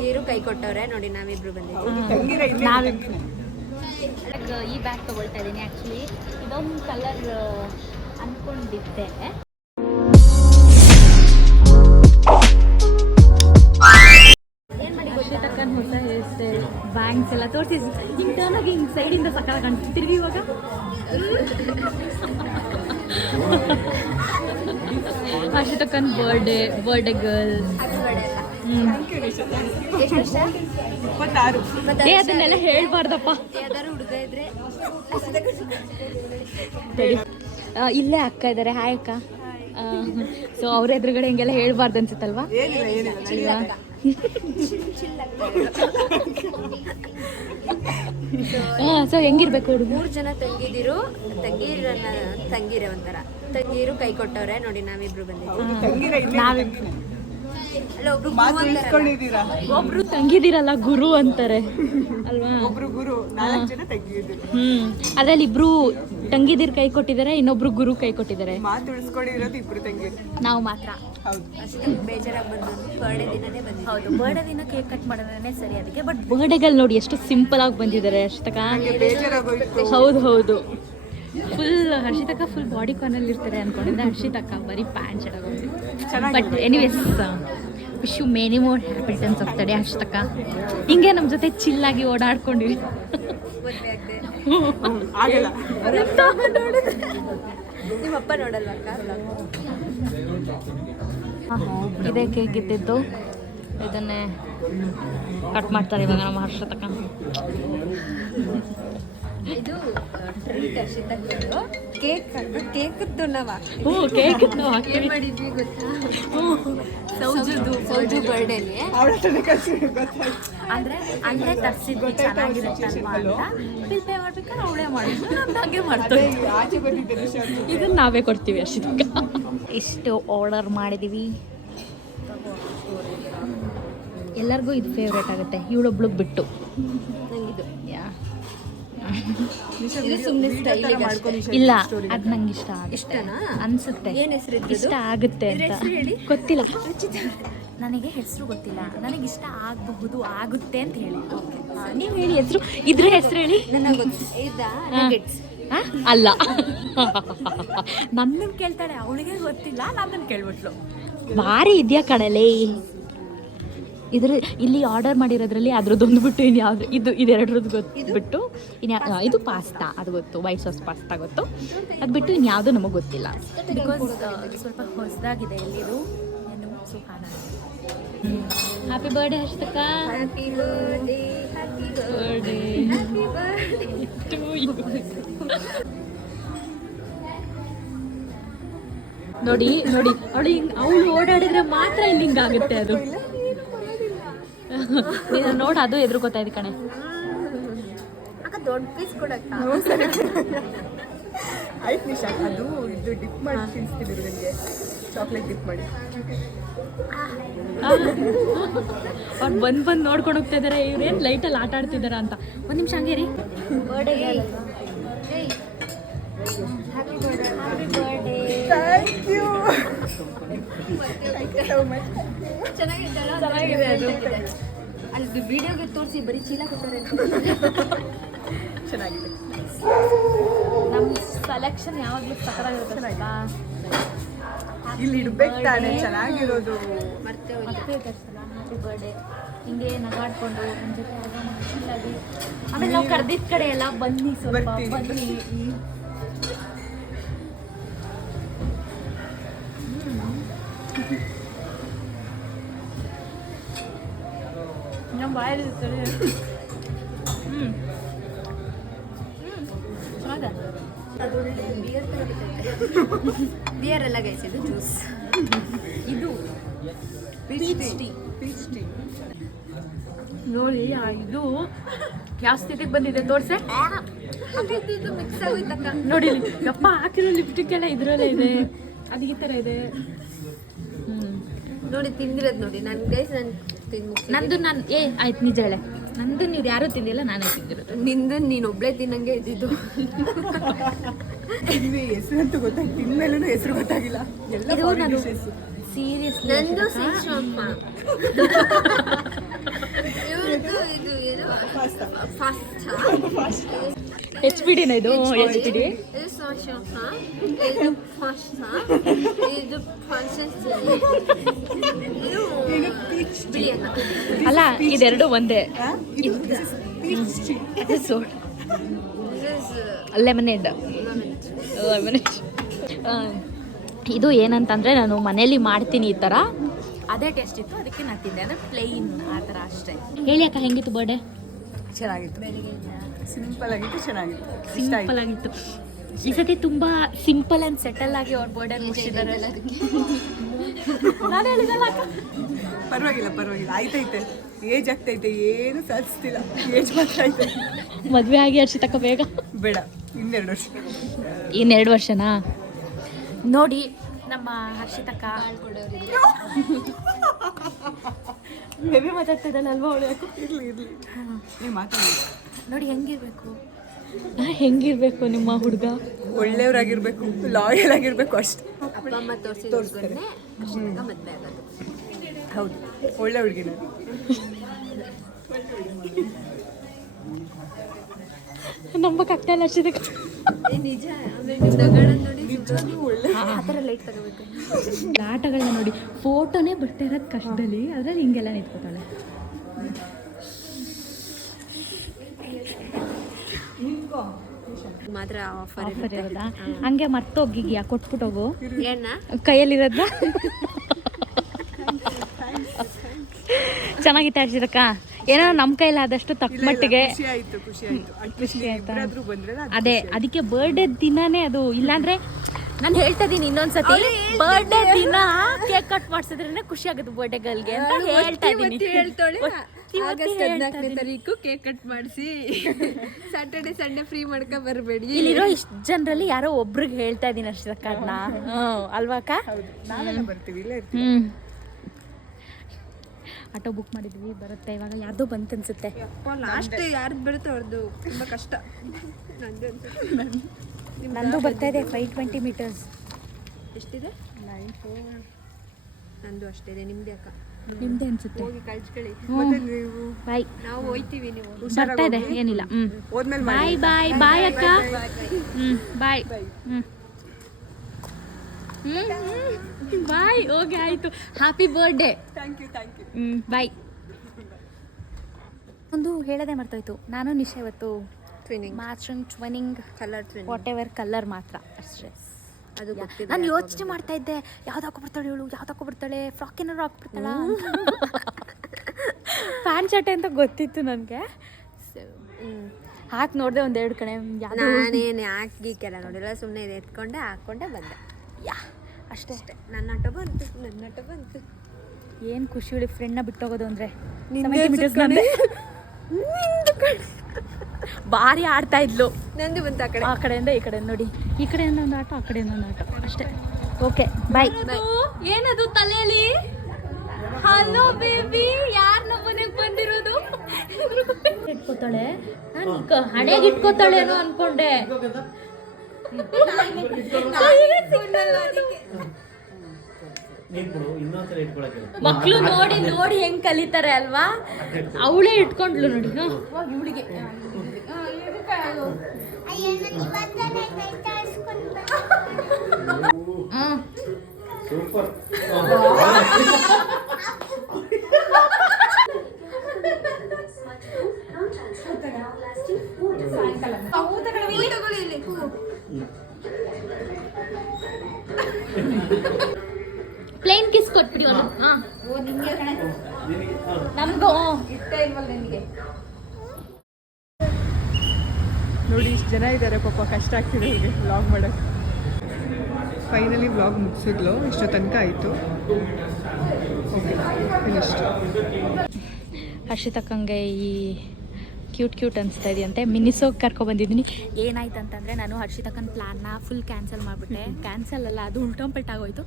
ನೀರು ಕೈ ಕೊಟ್ಟವ್ರೆ ನೋಡಿ, ನಾವಿಬ್ರು ಬಂದಿದ್ದೀವಿ. ಈ ಬ್ಯಾಗ್ ತಗೊಳ್ತಾ ಇದ್ದೀನಿ. ಆ್ಯಕ್ಚುಲಿ ಇದೊಂದು ಕಲರ್ ಅಂದ್ಕೊಂಡಿದ್ದೆ. ತಕ್ಕಂತ ಹೊಸ ಹೇರ್ ಸ್ಟೈಲ್, ಬ್ಯಾಂಗ್ಸ್ ಎಲ್ಲ ತೋರಿಸಿ ಹಿಂಗೆ ಟರ್ನ್ ಆಗಿ ಹಿಂಗೆ ಸೈಡಿಂದ ಸಕ್ಕಲ ಕಾಣಿಸ್ತಿರ್ವಿ ಇವಾಗ. ಅಶ್ವಿತಕ್ಕನ್ ಬರ್ಡೇ ಗರ್ಲ್. ಅದನ್ನೆಲ್ಲ ಹೇಳ್ಬಾರ್ದಪ್ಪ. ಇಲ್ಲೇ ಅಕ್ಕ ಇದ್ದಾರೆ. ಹಾಯ್ ಅಕ್ಕ. ಸೊ ಅವ್ರ ಎದುರುಗಡೆ ಹಿಂಗೆಲ್ಲ ಹೇಳ್ಬಾರ್ದು ಅನ್ಸುತ್ತಲ್ವಾ? ಸೊ ಹೆಂಗಿರ್ಬೇಕು? 3 ಜನ ತಂಗಿರ ಒಂಥರ ತಂಗೀರು ಕೈ ಕೊಟ್ಟವ್ರೆ ನೋಡಿ, ನಾವಿಬ್ರು ಬಂದಿದ್ದೀವಿ. ಒಬ್ರು ತಂಗಿದಿರಲ್ಲ, ಗುರು ಅಂತಾರೆ ಅಲ್ವಾ? ಅದ್ರಲ್ಲಿ ಇಬ್ರು ತಂಗಿದಿರ್ ಕೈ ಕೊಟ್ಟಿದ್ದಾರೆ, ಇನ್ನೊಬ್ರು ಗುರು ಕೈ ಕೊಟ್ಟಿದ್ದಾರೆ. ನಾವು ಮಾತ್ರ ಬೇಜಾರಾಗಿ ಬಂದು ಬರ್ಡೇ ದಿನನೇ ಬಂದಿದ್ದೀವಿ. ಹೌದು, ಬರ್ಡೇ ದಿನ ಕೇಕ್ ಕಟ್ ಮಾಡೋದೇ ಸರಿ ಅದಕ್ಕೆ. ಬಟ್ ಬರ್ಡೇಗಳು ನೋಡಿ ಎಷ್ಟು ಸಿಂಪಲ್ ಆಗಿ ಬಂದಿದ್ದಾರೆ ಹರ್ಷಿತಕ್ಕ. ಹೌದು ಫುಲ್ ಹರ್ಷಿತಕ್ಕ ಫುಲ್ ಬಾಡಿ ಕಾರ್ನಲ್ಲಿ ಇರ್ತಾರೆ ಅನ್ಕೊಂಡಿದ್ದೆ. ಹರ್ಷಿತಕ್ಕ ಬರೀ pant shirt. But anyways, wish you many more happy returns of the day ಹರ್ಷಿತಕ್ಕ. ಹಿಂಗೆ ನಮ್ಮ ಜೊತೆ ಚಿಲ್ಲಾಗಿ ಓಡಾಡ್ಕೊಂಡಿವಿ. ನಿಮ್ಮಪ್ಪ ನೋಡಲ್ವಾ? ಇದೇ ಕೇಕ್ ಇದ್ದಿದ್ದು, ಇದನ್ನೇ ಕಟ್ ಮಾಡ್ತಾರೆ ಇವಾಗ ನಮ್ಮ ಹರ್ಷಿತಕ್ಕ. ಇದು ಟ್ರೀಟ್ ಹರ್ಷಿತಕ್ಕಂದು. ಕೇಕದ್ದು ಏನ್ ಮಾಡಿದ್ವಿ ಗೊತ್ತಾ? ಸೌಜು ಬರ್ಡೇಲಿ ಅಂದ್ರೆ ತರ್ಸಿದ್ವಿ, ಚೆನ್ನಾಗಿರುತ್ತೆ ಅಲ್ವಾ ಅಂತ. ಬಿಲ್ ಪೇ ಮಾಡ್ಬೇಕಾದ್ರೆ ಅವಳೇ ಮಾಡಿದ್ವಿ, ಹಾಗೆ ಮಾಡ್ತೀವಿ. ಇದನ್ನ ನಾವೇ ಕೊಡ್ತೀವಿ ಹರ್ಷಿತಕ್ಕ. ಇಷ್ಟು ಆರ್ಡರ್ ಮಾಡಿದೀವಿ. ಎಲ್ಲರಿಗೂ ಇದು ಫೇವ್ರೇಟ್ ಆಗುತ್ತೆ, ಇವಳೊಬ್ಳಿಗೆ ಬಿಟ್ಟು. ಇಲ್ಲ, ಅದು ನಂಗೆ ಇಷ್ಟ ಅನ್ಸುತ್ತೆ, ಇಷ್ಟ ಆಗುತ್ತೆ ಅಂತ ಗೊತ್ತಿಲ್ಲ. ನನಗೆ ಹೆಸರು ಗೊತ್ತಿಲ್ಲ, ನನಗೆ ಇಷ್ಟ ಆಗಬಹುದು, ಆಗುತ್ತೆ ಅಂತ ಹೇಳಿ. ನೀವು ಹೇಳಿ ಹೆಸರು, ಇದ್ರ ಹೆಸರು ಹೇಳಿ. ಅಲ್ಲ, ನನ್ನನ್ನು ಕೇಳ್ತಾಳೆ, ಅವಳಿಗೆ ಗೊತ್ತಿಲ್ಲ, ನನ್ನನ್ನು ಕೇಳ್ಬಿಟ್ಲು. ಭಾರಿ ಇದೆಯಾ ಕಣಲೆ. ಇಲ್ಲಿ ಆರ್ಡರ್ ಮಾಡಿರೋದ್ರಲ್ಲಿ ಅದ್ರದ್ದೊಂದು ಬಿಟ್ಟು ಇನ್ಯಾವುದು ಇದೆರಡರದ್ದು ಗೊತ್ತುಬಿಟ್ಟು ಇದು ಪಾಸ್ತಾ ಅದು ಗೊತ್ತು, ವೈಟ್ ಸಾಸ್ ಪಾಸ್ತಾ ಗೊತ್ತು. ಅದು ಬಿಟ್ಟು ಇನ್ಯಾವುದು ನಮಗೆ ಗೊತ್ತಿಲ್ಲ. ಬಿಕಾಸ್ ಸ್ವಲ್ಪ ಹೊಸದಾಗಿದೆ ಎಲ್ಲಿದು ಏನು ಸುಖಾನ. ಹ್ಯಾಪಿ ಬರ್ಡೇ ಹರ್ಷಿತಕ್ಕ. Happy birthday to you. ನೋಡಿ ಅವಳು ಓಡಾಡಿದ್ರೆ ಮಾತ್ರ ಇಲ್ಲಿ ಹಿಂಗಾಗುತ್ತೆ. ಅದು ನೀನು ನೋಡು, ಅದು ಎದುರು ಗೊತ್ತಾಯ್ತು ಕಣೆ. ದೊಡ್ಡ ಪೀಸ್ ಕೊಡಕ್ಕ ಆಯ್ತು ನಿಶಾ. ಅದು ಇದು ಡಿಪ್ ಮಾಡಿ ತಿನ್ನಿಸ್ತಿದ್ರು ನಿಮಗೆ, ಚಾಕ್ಲೇಟ್ ಡಿಪ್ ಮಾಡಿ. ಅವ್ರು ಬಂದು ನೋಡ್ಕೊಂಡು ಹೋಗ್ತಾ ಇದ್ದಾರೆ, ಇವ್ರೇನು ಲೈಟಲ್ಲಿ ಆಟ ಆಡ್ತಿದಾರ ಅಂತ. ಒಂದು ನಿಮಿಷ ಹಂಗೆ ರೀ. ಬರ್ಡೇಗೆ happy birthday. Thank you so much. ಚೆನ್ನಾಗಿದೆ ಅದು. ಅಲ್ಲಿ ವಿಡಿಯೋಗೆ ತೋರಿಸಿ ಬರೀ ಚೀಲ ಕೊಟ್ಟಾರೆ ಅಂತ. ಚೆನ್ನಾಗಿದೆ. ನಮ್ಮ ಸೆಲೆಕ್ಷನ್ ಯಾವಾಗಲೂ ಸಕ್ಕತ್ತಾಗಿರುತ್ತೆ. ಇಲ್ಲಿ ಇಡ್ಬೇಕು ತಾನೆ ಚೆನ್ನಾಗಿರೋದು. ಮತ್ತೆ ಹ್ಯಾಪಿ ಬರ್ಡೇ ಹಿಂಗೆ ನಗಾಡ್ಕೊಂಡು ನಮ್ಮ ಜೊತೆ ಚಿಲ್ಲಾಗಿ. ಆಮೇಲೆ ನಾವು ಕರೆದಿದ್ದ ಕಡೆ ಎಲ್ಲ ಬನ್ನಿ, ಸ್ವಲ್ಪ ಬನ್ನಿ. ನಮ್ಮ ಬಾಯಲ್ಲಿ ಇರ್ತಾರೆ. ಬಿಯರ್ ಎಲ್ಲ ಗೈಸಿದ್ದು ಜ್ಯೂಸ್. ಇದು ಪೀಚ್ ಟೀ ನೋಡಿ. ಇದು ಯಾವ ಸ್ಥಿತಿಗೆ ಬಂದಿದೆ ತೋರ್ಸೆ. ಮಿಕ್ಸ್ ಆಗೋಯ್ತಕ್ಕ ನೋಡಿ. ಯಪ್ಪ ಹಾಕಿರೋ ಲಿಪ್ಸ್ಟಿಕ್ ಎಲ್ಲ ಇದ್ರಲ್ಲೇ ಇದೆ, ಅದು ಈ ಥರ ಇದೆ. ನೋಡಿ ತಿಂದಿರೋದು ನೋಡಿ. ನಾನು ಗೈಸ್ ನಂದು ಆಯ್ತು ನಿಜ ಹೇಳೆ, ನಂದು ನೀವು ಯಾರೂ ತಿಂದಿಲ್ಲ, ನಾನೇ ತಿಂದಿರೋದು. ನಿಂದು ನೀನು ಒಬ್ಳೆ ತಿನ್ನಂಗೆ ಇದ್ದಿದ್ದು. ಇನ್ಮೇಲೆ ಹೆಸರಂತೂ ಗೊತ್ತಾಗಿ ತಿನ್ಮೇಲೂ ಹೆಸರು ಗೊತ್ತಾಗಿಲ್ಲ ಎಲ್ಲ ಇದು foreign ನಾನು dishes. ಸೀರಿಯಸ್ಲಿ ನಂದು ಶಿಶೋಪ್ಪ ಇವ್ರದ್ದು ಇದು ಏನು Pasta. ಪಾಸ್ತಾ ಎಚ್ ಪಿ ಡಿನ ಇದು ಎಚ್ ಪಿ ಡಿ ಇದು ಶಿಶೋಪ್ಪ ಇದು ಪಾಸ್ತಾ ಇದು ಪಾಸ್ತಾ ಇದು ಬಿರಿಯಾನಿ ಅಲ್ಲ ಇದೆರಡು ಒಂದೇ ಆ? ಇದು peach chili. ಇದು ಸೋಡ್ ಇದು ಲೆಮನೇಡ್ ಇದು ಏನಂತಂದರೆ ನಾನು ಮನೇಲಿ ಮಾಡ್ತೀನಿ ಈ ಥರ. ಅದೇ ಟೇಸ್ಟ್ ಇತ್ತು, ಅದಕ್ಕೆ ನಾನು ತಿಂದೆ. ಅಂದರೆ ಪ್ಲೇನ್ ಆ ಥರ ಅಷ್ಟೇ. ಹೇಳಿ ಅಕ್ಕ ಹೆಂಗಿತ್ತು ಬರ್ಡೇ? ಚೆನ್ನಾಗಿತ್ತು, ಸಿಂಪಲ್ ಆಗಿತ್ತು, ಚೆನ್ನಾಗಿತ್ತು, ಇಷ್ಟ ಸಿಂಪಲ್ ಆಯ್ತು. ಆಗಿತ್ತು. ಈ ಸತಿ ತುಂಬ ಸಿಂಪಲ್ ಆ್ಯಂಡ್ ಸೆಟಲ್ ಆಗಿ ಅವ್ರ ಬರ್ಡೇ ಮುಗಿಸಿದ್ದಾರೆ. ನಾನು ಹೇಳಿದಲ್ಲ ಅಕ್ಕ. ಪರವಾಗಿಲ್ಲ ಆಯ್ತೈತೆ, ಏಜ್ ಆಗ್ತೈತೆ, ಏನು ಸಾಧಿಸ್ತಿಲ್ಲ, ಏಜ್ ಮಾತ್ರ ಐತೆ. ಮದುವೆ ಆಗಿ ಹರ್ಷಿತಕ್ಕ ಬೇಗ ಬೇಡ, ಇನ್ನೆರಡು ವರ್ಷ. ಇನ್ನೆರಡು ವರ್ಷನಾ? ನೋಡಿ ನಮ್ಮ ಹರ್ಷಿತಕ್ಕ ಬೇಬಿ ಮಾತಾಡ್ತಿದ್ದಲ್ಲ ಅಲ್ವಾ ಅವಳು? ಯಾಕೋ ಇರ್ಲಿ ನೀವು ಮಾತಾಡಿ. ನೋಡಿ ಹೆಂಗಿರ್ಬೇಕು. ಹೆಂಗಿರ್ಬೇಕು ನಿಮ್ಮ ಹುಡುಗ? ಒಳ್ಳೆಯವ್ರಾಗಿರ್ಬೇಕು, ಲಾಯಲ್ ಆಗಿರ್ಬೇಕು ಅಷ್ಟೇ. ಅಪ್ಪ ಅಮ್ಮ ತೋರಿಸಿದ್ರೆ ಅಷ್ಟೇ ಮದುವೆ ಆಗೋದು. ಹೌದು, ಒಳ್ಳೆ ಹುಡುಗಿನ. ನಂಬಕ್ಕಾಗ್ತಾ ಇಲ್ಲ ಹರ್ಷಿತಕ್ಕ. ನಿಜ. ಆಮೇಲೆ ನೀವು ನಗರನ್ನ ನೋಡಿ ನಿಜವಾಗ್ಲೂ ಒಳ್ಳೆ. ಆ ಥರ ಲೈಟ್ ತಗೋಬೇಕು. ಆಟಗಳನ್ನ ನೋಡಿ, ಫೋಟೋನೇ ಬರ್ತಾ ಇರೋದು ಕಷ್ಟದಲ್ಲಿ, ಅದ್ರಲ್ಲಿ ಹಿಂಗೆಲ್ಲ ನಿಂತ್ಕೋತಾಳೆ. ಮಾತ್ರ ಆಫರ್ ಆಫರ್ ಇರೋದಾ? ಹಂಗೆ ಮರ್ತೋಗಿದ್ಯಾ? ಕೊಟ್ಬಿಟ್ಟೋಗು ಏನ ಕೈಯಲ್ಲಿರೋದ. ಚೆನ್ನಾಗಿತ್ತು ಹರ್ಷಿತಕ್ಕ. ಏನೋ ನಮ್ಮ ಕೈಲಾದಷ್ಟು ತಕ್ಕ ಮಟ್ಟಿಗೆ. ಖುಷಿ ಆಯ್ತು. ಅಟ್ಲೀಸ್ಟ್ ಇಬ್ಬರಾದ್ರೂ ಬಂದ್ರಲ್ಲ ಅದು ಅದೇ ಅದಕ್ಕೆ ಬರ್ಡೇ ದಿನಾನೇ ಅದು. ಇಲ್ಲಾಂದ್ರೆ ನಾನು ಹೇಳ್ತಾ ಇದೀನಿ ಇನ್ನೊಂದ್ಸತಿ, ಬರ್ಡೇ ದಿನ ಕೇಕ್ ಕಟ್ ಮಾಡಿಸಿದ್ರೇನೆ ಖುಷಿ ಆಗುತ್ತೆ ಬರ್ಡೇ ಗರ್ಲ್ಗೆ ಅಂತ ಹೇಳ್ತಾ ಇದೀನಿ. ಹೇಳ್ತಾಳೆ ಆಗಸ್ಟ್ 14ನೇ ತಾರೀಕು ಕೇಕ್ ಕಟ್ ಮಾಡಿಸಿ ಸ್ಯಾಟರ್ಡೆ ಸಂಡೇ ಫ್ರೀ ಮಾಡ್ಕೊ ಬರಬೇಡಿ. ಇಲ್ಲಿರೋ ಇಷ್ಟು ಜನರಲ್ಲಿ ಯಾರೋ ಒಬ್ರಿಗೆ ಹೇಳ್ತಾ ಇದೀನಿ ಅಷ್ಟಕ್ಕ ಅದನ್ನ. ಅಲ್ವಾ ಅಕ್ಕ? ನಾವೆಲ್ಲ ಬರ್ತೀವಿ, ಇಲ್ಲೇ ಇರ್ತೀವಿ. ಆಟೋ ಬುಕ್ ಮಾಡಿದ್ವಿ, ಬರುತ್ತೆ ಇವಾಗ. ಯಾರ್ದೋ ಬಂತು ಅನ್ಸುತ್ತೆ. ಲಾಸ್ಟ್ ಯಾರ್ದು ಬರುತ್ತೆ ಅವ್ರದ್ದು ತುಂಬ ಕಷ್ಟ. ನಂದು ಬರ್ತಾ ಇದೆ 520 ಮೀಟರ್ಸ್. ಎಷ್ಟಿದೆ? 9-4. ನಂದು ಅಷ್ಟೇ ಇದೆ. ನಿಮ್ದೇ ಅಕ್ಕ? ನಿಮ್ದೇ ಅನ್ಸುತ್ತೆ. ಹೋಗಿ ಕಳ್ಸ್ಕೊಳ್ಳಿ. ಮತ್ತೆ ನೀವು ಬಾಯ್. ನಾವು ಹೋಯ್ತೀವಿ, ನೀವು ಬರ್ತಾ ಇದೆ, ಏನಿಲ್ಲ. ಹೋದ್ಮೇಲೆ ಬಾಯ್ ಬಾಯ್ ಬಾಯ್ ಅಕ್ಕ. ಬಾಯ್. ಬಾಯ್. ಓಕೆ ಆಯ್ತು. Happy birthday. Thank you. Bye. ಒಂದು ಹೇಳೋದೇ ಮರ್ತೋಯ್ತು, ನಾನು ನಿಶಾ ಇವತ್ತು twinning twinning colour twinning whatever colour ಮಾತ್ರ ಅಷ್ಟೇ. ಅದು ಗೊತ್ತಿದೆ. ನಾನು ಯೋಚನೆ ಮಾಡ್ತಾ ಇದ್ದೆ, ಯಾವ್ದು ಹಾಕೊಬಿಡ್ತಾಳೆ ಇವಳು, ಯಾವ್ದು ಹಾಕೊಬಿಡ್ತಾಳೆ, ಫ್ರಾಕ್ ಏನಾರು ಹಾಕ್ಬಿಡ್ತಾಳ. ಪ್ಯಾಂಟ್ ಶರ್ಟ್ ಅಂತ ಗೊತ್ತಿತ್ತು ನನಗೆ. ಹಾಕಿ ನೋಡಿದೆ ಒಂದೆರಡು ಕಡೆ. ನಾನೇನು ಹಾಕಿಕ್ಕೆಲ್ಲ ನೋಡಿಲ್ಲ, ಸುಮ್ಮನೆ ಇದು ಎತ್ಕೊಂಡೆ ಹಾಕ್ಕೊಂಡೆ ಬಂದೆ. ಅಷ್ಟೇ. ನನ್ನ ಆಟೋ ಬಂತು. ಏನು ಖುಷಿ ಇವಳಿ ಫ್ರೆಂಡ್ನ ಬಿಟ್ಟೋಗೋದು ಅಂದರೆ. ಭಾರಿ ಆಡ್ತಾ ಇದ್ಲು. ನಂದು ಬಂತು ಆ ಕಡೆ. ಆ ಕಡೆಯಿಂದ ಈ ಕಡೆ ನೋಡಿ, ಈ ಕಡೆಯಿಂದ ಒಂದು ಆಟೋ, ಆ ಕಡೆಯಿಂದ ಒಂದು ಆಟೋ ಅಷ್ಟೇ. Okay bye. ಏನದು ತಲೆಯಲ್ಲಿ? ಹಲೋ ಬೇಬಿ, ಯಾರು ನಮ್ಮ ಮನೆಗೆ ಬಂದಿರೋದು? ಇಟ್ಕೋತಾಳೆ. ನಾನು ಹಣೆಗೆ ಇಟ್ಕೋತಾಳೇನೋ ಅನ್ಕೊಂಡೆ. ಮಕ್ಕಳು ನೋಡಿ ನೋಡಿ ಹೆಂಗ್ ಕಲಿತಾರೆ ಅಲ್ವಾ? ಅವಳೇ ಇಟ್ಕೊಂಡ್ಲು ನೋಡಿ. ಇವಳಿಗೆ ಪ್ಲೇನ್ ಕಿಸ್ ಕೊಟ್ಬಿಡಿ ನಮ್ಗೂ. ನೋಡಿ ಇಷ್ಟು ಜನ ಇದ್ದಾರೆ, ಪಾಪ ಕಷ್ಟ ಆಗ್ತಿದೆ ಅವ್ರಿಗೆ ವ್ಲಾಗ್ ಮಾಡೋಕ್ಕೆ. ಫೈನಲಿ ವ್ಲಾಗ್ ಮುಗಿಸಿದ್ಲು, ಇಷ್ಟು ತನಕ ಆಯಿತು. Okay, finished. ಹರ್ಷಿತಕ್ಕಂಗೆ ಈ ಕ್ಯೂಟ್ ಅನಿಸ್ತಾ ಇದೆಯಂತೆ. ಮಿನಿಸೋಗಿ ಕರ್ಕೊಬಂದಿದ್ದೀನಿ. ಏನಾಯ್ತು ಅಂತಂದರೆ, ನಾನು ಹರ್ಷಿತಕ್ಕನ ಪ್ಲ್ಯಾನ್ನ ಫುಲ್ ಕ್ಯಾನ್ಸಲ್ ಮಾಡಿಬಿಟ್ಟೆ. ಕ್ಯಾನ್ಸಲ್ ಅಲ್ಲ, ಅದು ಉಲ್ಟಂಪಲ್ಟಾಗೋಯ್ತು.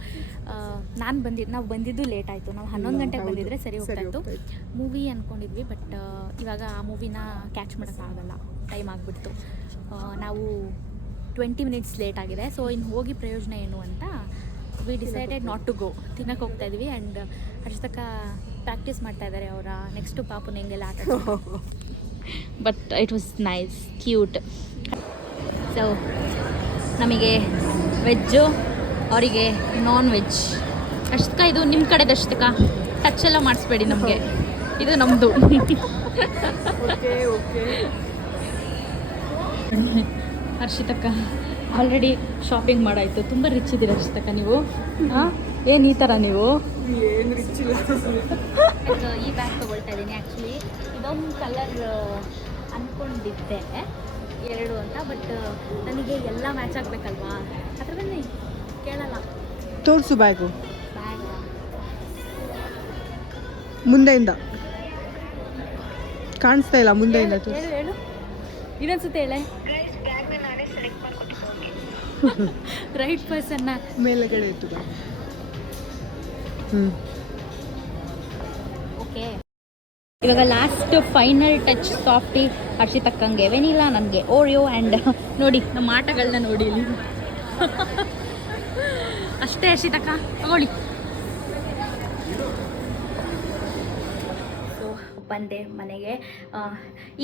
ನಾವು ಬಂದಿದ್ದು ಲೇಟ್ ಆಯಿತು. ನಾವು 11 ಗಂಟೆಗೆ ಬಂದಿದ್ರೆ ಸರಿ ಹೋಗ್ತಾಯಿತ್ತು. ಮೂವಿ ಅಂದ್ಕೊಂಡಿದ್ವಿ, ಬಟ್ ಇವಾಗ ಆ ಮೂವಿನ ಕ್ಯಾಚ್ ಮಾಡೋಕ್ಕಾಗಲ್ಲ, ಟೈಮ್ ಆಗಿಬಿಡ್ತು. ನಾವು 20 ಮಿನಿಟ್ಸ್ ಲೇಟ್ ಆಗಿದೆ. ಸೊ ಇನ್ನು ಹೋಗಿ ಪ್ರಯೋಜನ ಏನು ಅಂತ we decided not to go. ತಿನ್ನಕ್ಕೆ ಹೋಗ್ತಾ ಇದ್ವಿ. ಆ್ಯಂಡ್ ಹರ್ಷಿತಕ್ಕ ಪ್ರಾಕ್ಟೀಸ್ ಮಾಡ್ತಾ ಇದ್ದಾರೆ ಅವರ ನೆಕ್ಸ್ಟ್ ಪಾಪುನ ಹೆಂಗೆಲ್ಲ ಆಟ but it was nice, cute. So ನಮಗೆ ವೆಜ್ಜು, ಅವರಿಗೆ ನಾನ್ ವೆಜ್. ಹರ್ಷಿತಕ್ಕ ಇದು ನಿಮ್ಮ ಕಡೆದು. ಹರ್ಷಿತಕ್ಕ ಟಚ್ ಎಲ್ಲ ಮಾಡಿಸ್ಬೇಡಿ ನಮಗೆ, ಇದು ನಮ್ಮದು. Okay okay. ಹರ್ಷಿತಕ್ಕ ಆಲ್ರೆಡಿ ಶಾಪಿಂಗ್ ಮಾಡಾಯಿತು. ತುಂಬ ರಿಚ್ ಇದ್ದೀರಿ ಹರ್ಷಿತಕ್ಕ ನೀವು. ಹಾಂ, ಏನು ಈ ಥರ ನೀವು? ಏನು ರಿಚ್ ಇಲ್ಲ. ಈ ಬ್ಯಾಗ್ ತೊಗೊಳ್ತಾ ಇದ್ದೀನಿ. ಆ್ಯಕ್ಚುಲಿ ಇದೊಂದು ಕಲರ್ ಅಂದ್ಕೊಂಡಿದ್ದೆ 2 ಅಂತ, ಬಟ್ ನನಗೆ ಎಲ್ಲ ಮ್ಯಾಚ್ ಆಗಬೇಕಲ್ವಾ, ಅದ್ರ ಬನ್ನಿ ಕೇಳಲ್ಲ. ತೋರಿಸು ಬ್ಯಾಗು ಬ್ಯಾಗ್ ಮುಂದೆಯಿಂದ ಕಾಣಿಸ್ತಾ ಇಲ್ಲ. ಮುಂದೆಯಿಂದ ತೋರಿಸು. ಹೇಳು ಇನ್ನೊಂದ್ಸತಿ ಹೇಳೆ. ರೈಟ್ ಪರ್ಸನ್ನ ಮೇಲೆಗಡೆ ಇತ್ತು ಬ್ಯಾಗ್. ಓಕೆ, ಇವಾಗ ಲಾಸ್ಟ್ ಫೈನಲ್ ಟಚ್ ಸಾಫ್ಟಿ ಹರ್ಷಿತಕ್ಕಂಗೆ, ವೆನಿಲಾ ನನಗೆ ಓರಿಯೋ. ಆ್ಯಂಡ್ ನೋಡಿ ನಮ್ಮ ಆಟಗಳನ್ನ ನೋಡಿ ಇಲ್ಲಿ. ಅಷ್ಟೇ ಹರ್ಷಿತಕ್ಕ, ತಗೊಳ್ಳಿ. ಸೊ ಬಂದೆ ಮನೆಗೆ.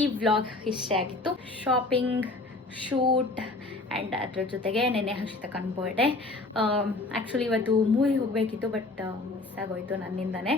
ಈ ವ್ಲಾಗ್ ಇಷ್ಟೇ ಆಗಿತ್ತು. ಶಾಪಿಂಗ್, ಶೂಟ್ ಆ್ಯಂಡ್ ಅದ್ರ ಜೊತೆಗೆ ನೆನ್ನೆ ಹರ್ಷಿತಕ್ಕನ ಬರ್ಡೇ. ಆ್ಯಕ್ಚುಲಿ ಇವತ್ತು ಮೂವಿ ಹೋಗಬೇಕಿತ್ತು, ಬಟ್ ಮಿಸ್ ಆಗೋಯ್ತು ನನ್ನಿಂದನೇ.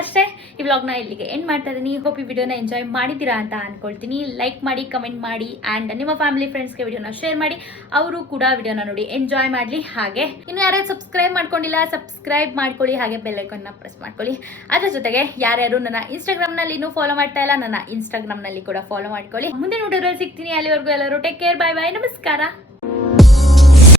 ಅಷ್ಟೇ, ಈ ವ್ಲಾಗ್ನ ಇಲ್ಲಿಗೆ ಎಂಡ್ ಮಾಡ್ತಾ ಇದ್ದೀನಿ. ಹೋಪ್ ಈ ವಿಡಿಯೋನ ಎಂಜಾಯ್ ಮಾಡಿದ್ದೀರಾ ಅಂತ ಅಂದ್ಕೊಳ್ತೀನಿ. ಲೈಕ್ ಮಾಡಿ, ಕಮೆಂಟ್ ಮಾಡಿ, ಆ್ಯಂಡ್ ನಿಮ್ಮ ಫ್ಯಾಮಿಲಿ ಫ್ರೆಂಡ್ಸ್ಗೆ ವಿಡಿಯೋನ ಶೇರ್ ಮಾಡಿ, ಅವರು ಕೂಡ ವಿಡಿಯೋನ ನೋಡಿ ಎಂಜಾಯ್ ಮಾಡಲಿ. ಹಾಗೆ ಇನ್ನು ಯಾರ್ಯಾರು ಸಬ್ಸ್ಕ್ರೈಬ್ ಮಾಡ್ಕೊಂಡಿಲ್ಲ, ಸಬ್ಸ್ಕ್ರೈಬ್ ಮಾಡ್ಕೊಳ್ಳಿ. ಹಾಗೆ ಬೆಲ್ ಐಕಾನ್ನ ಪ್ರೆಸ್ ಮಾಡ್ಕೊಳ್ಳಿ. ಅದ್ರ ಜೊತೆಗೆ ಯಾರ್ಯಾರು ನನ್ನ ಇನ್ಸ್ಟಾಗ್ರಾಮ್ನಲ್ಲಿ ಇನ್ನೂ ಫಾಲೋ ಮಾಡ್ತಾ ಇಲ್ಲ, ನನ್ನ ಇನ್ಸ್ಟಾಗ್ರಾಮ್ನಲ್ಲಿ ಕೂಡ ಫಾಲೋ ಮಾಡ್ಕೊಳ್ಳಿ. ಮುಂದಿನ ವಿಡಿಯೋದಲ್ಲಿ ಸಿಗ್ತೀನಿ. ಅಲ್ಲಿವರೆಗೂ ಎಲ್ಲರೂ ಟೇಕ್ ಕೇರ್, ಬಾಯ್ ಬಾಯ್, ನಮಸ್ಕಾರ.